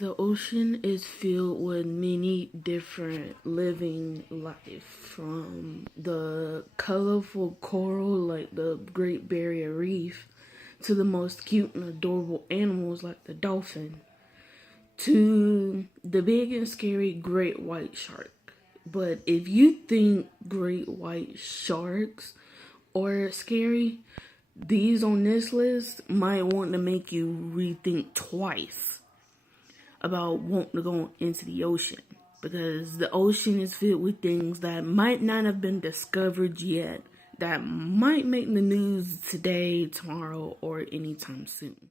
The ocean is filled with many different living life, from the colorful coral like the Great Barrier Reef to the most cute and adorable animals like the dolphin to the big and scary great white shark. But if you think great white sharks are scary, these on this list might want to make you rethink twice about wanting to go into the ocean, because the ocean is filled with things that might not have been discovered yet that might make the news today, tomorrow, or anytime soon.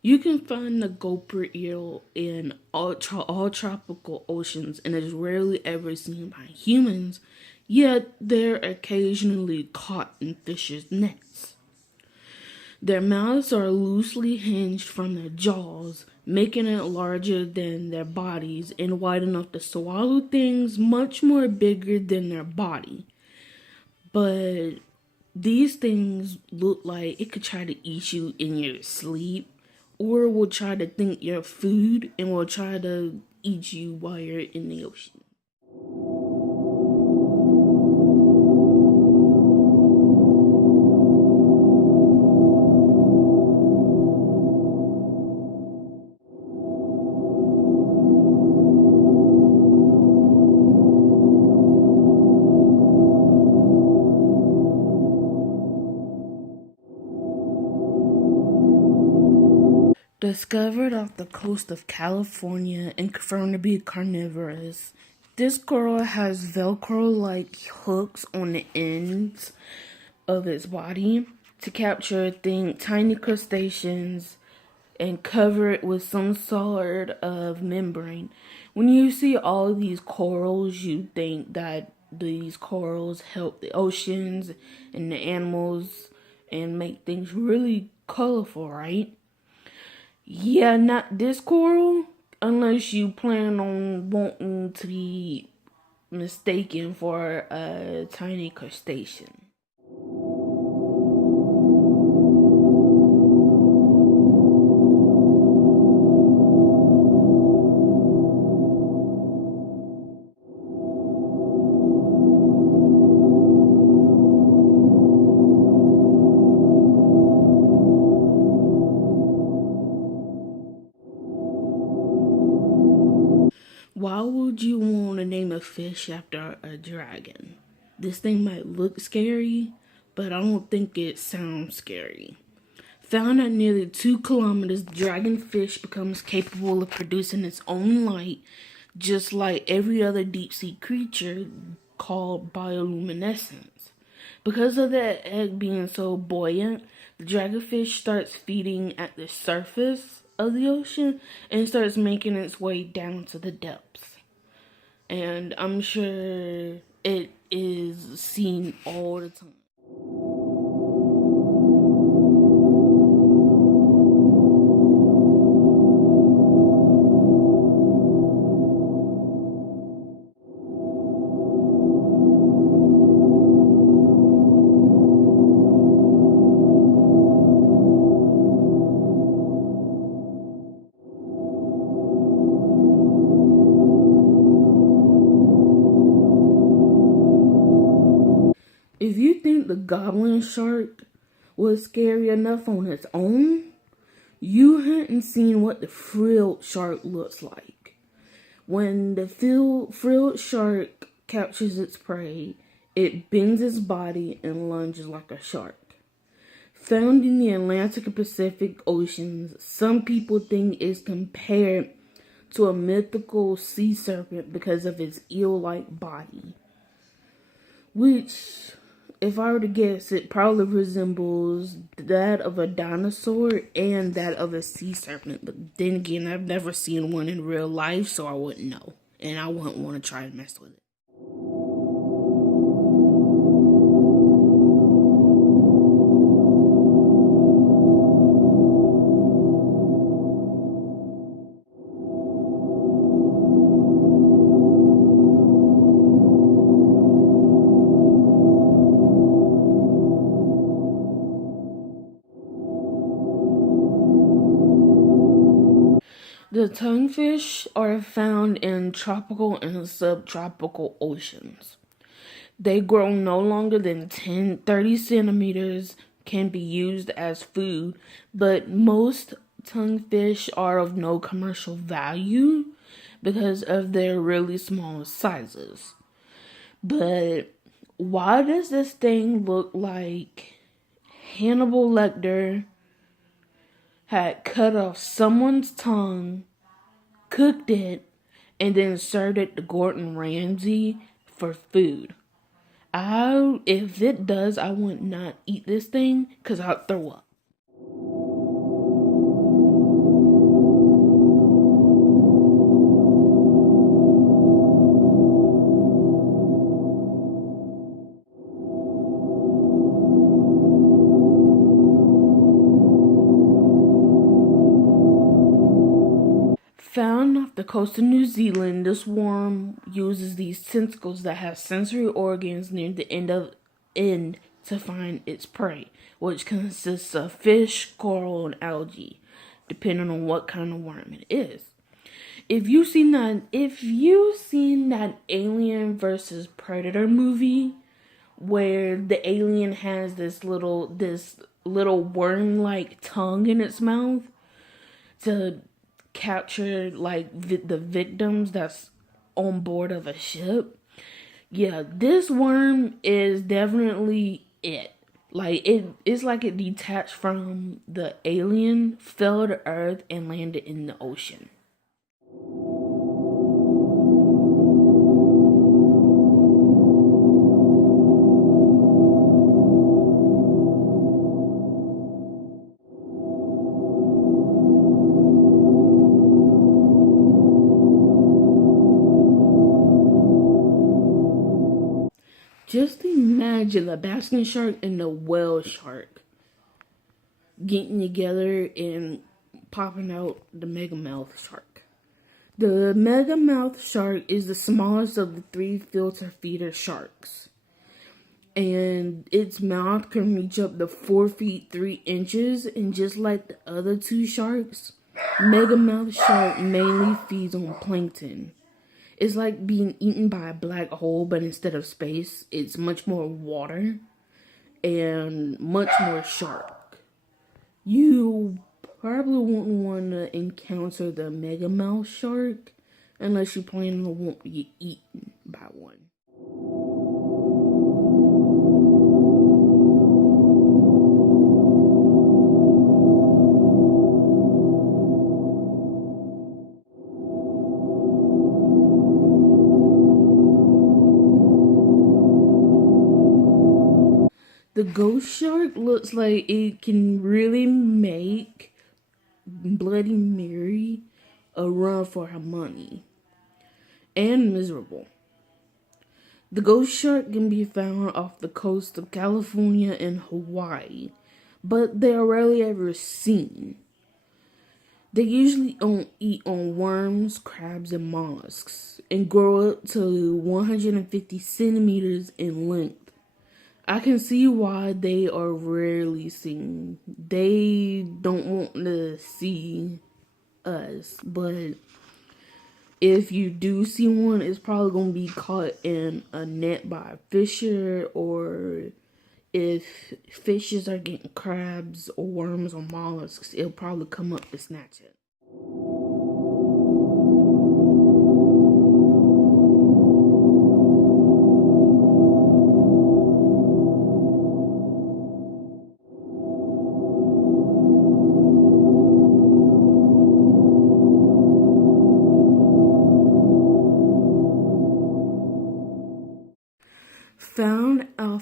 You can find the gopher eel in all tropical oceans and is rarely ever seen by humans, yet they're occasionally caught in fish's nets. Their mouths are loosely hinged from their jaws, making it larger than their bodies and wide enough to swallow things much more bigger than their body. But these things look like it could try to eat you in your sleep, or will try to think you're food and will try to eat you while you're in the ocean. Discovered off the coast of California and confirmed to be carnivorous, this coral has Velcro-like hooks on the ends of its body to capture tiny crustaceans and cover it with some sort of membrane. When you see all these corals, you think that these corals help the oceans and the animals and make things really colorful, right? Yeah, not this coral, unless you plan on wanting to be mistaken for a tiny crustacean. Why would you want to name a fish after a dragon? This thing might look scary, but I don't think it sounds scary. Found at nearly 2 kilometers, the dragonfish becomes capable of producing its own light, just like every other deep sea creature, called bioluminescence. Because of the egg being so buoyant, the dragonfish starts feeding at the surface of the ocean and starts making its way down to the depths. And I'm sure it is seen all the time. If you think the goblin shark was scary enough on its own, you hadn't seen what the frilled shark looks like. When the frilled shark captures its prey, it bends its body and lunges like a shark. Found in the Atlantic and Pacific Oceans, some people think it's compared to a mythical sea serpent because of its eel-like body. Which, if I were to guess, it probably resembles that of a dinosaur and that of a sea serpent. But then again, I've never seen one in real life, so I wouldn't know. And I wouldn't want to try and mess with it. The tonguefish are found in tropical and subtropical oceans. They grow no longer than 30 centimeters, can be used as food, but most tonguefish are of no commercial value because of their really small sizes. But why does this thing look like Hannibal Lecter had cut off someone's tongue, cooked it, and then served it to Gordon Ramsay for food? If it does, I would not eat this thing because I'll throw up. Found off the coast of New Zealand, this worm uses these tentacles that have sensory organs near the end to find its prey, which consists of fish, coral, and algae, depending on what kind of worm it is. If you've seen that Alien versus Predator movie, where the alien has this little worm-like tongue in its mouth to capture the victims that's on board of a ship. Yeah, this worm is definitely it. It's like it detached from the alien, fell to Earth, and landed in the ocean. Just imagine the basking shark and the whale shark getting together and popping out the megamouth shark. The megamouth shark is the smallest of the 3 filter feeder sharks. And its mouth can reach up to 4 feet 3 inches, and just like the other 2 sharks, megamouth shark mainly feeds on plankton. It's like being eaten by a black hole, but instead of space, it's much more water and much more shark. You probably wouldn't want to encounter the megamouth shark unless you plan on won't get eaten by one. The ghost shark looks like it can really make Bloody Mary a run for her money. And miserable. The ghost shark can be found off the coast of California and Hawaii, but they are rarely ever seen. They usually eat on worms, crabs, and mollusks, and grow up to 150 centimeters in length. I can see why they are rarely seen. They don't want to see us, but if you do see one, it's probably going to be caught in a net by a fisher, or if fishes are getting crabs or worms or mollusks, it'll probably come up to snatch it.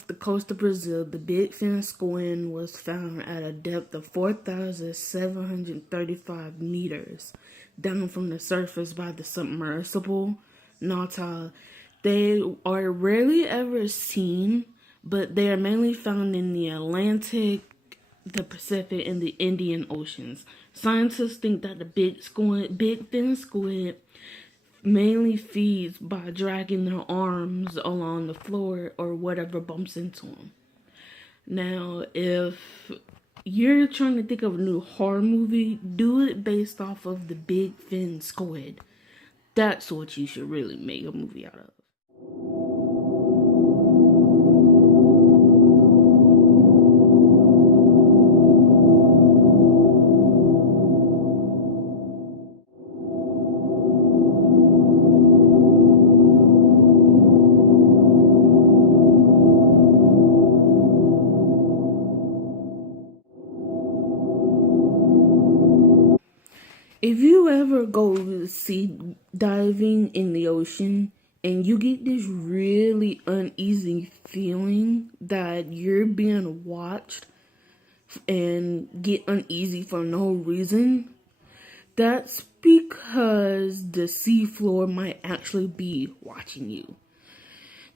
off the coast of Brazil, the big fin squid was found at a depth of 4,735 meters down from the surface by the submersible Nauta. They are rarely ever seen, but they are mainly found in the Atlantic, the Pacific, and the Indian Oceans. Scientists think that the big fin squid mainly feeds by dragging their arms along the floor or whatever bumps into them. Now, if you're trying to think of a new horror movie, do it based off of the big fin squid. That's what you should really make a movie out of. If you ever go sea diving in the ocean and you get this really uneasy feeling that you're being watched and get uneasy for no reason, that's because the seafloor might actually be watching you.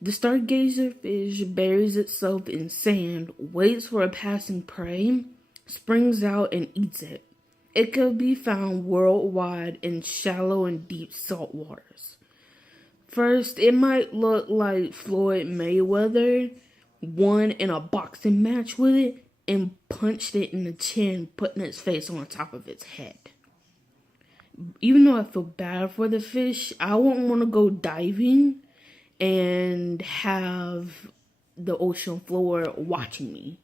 The stargazer fish buries itself in sand, waits for a passing prey, springs out and eats it. It could be found worldwide in shallow and deep salt waters. First, it might look like Floyd Mayweather won in a boxing match with it and punched it in the chin, putting its face on top of its head. Even though I feel bad for the fish, I wouldn't want to go diving and have the ocean floor watching me.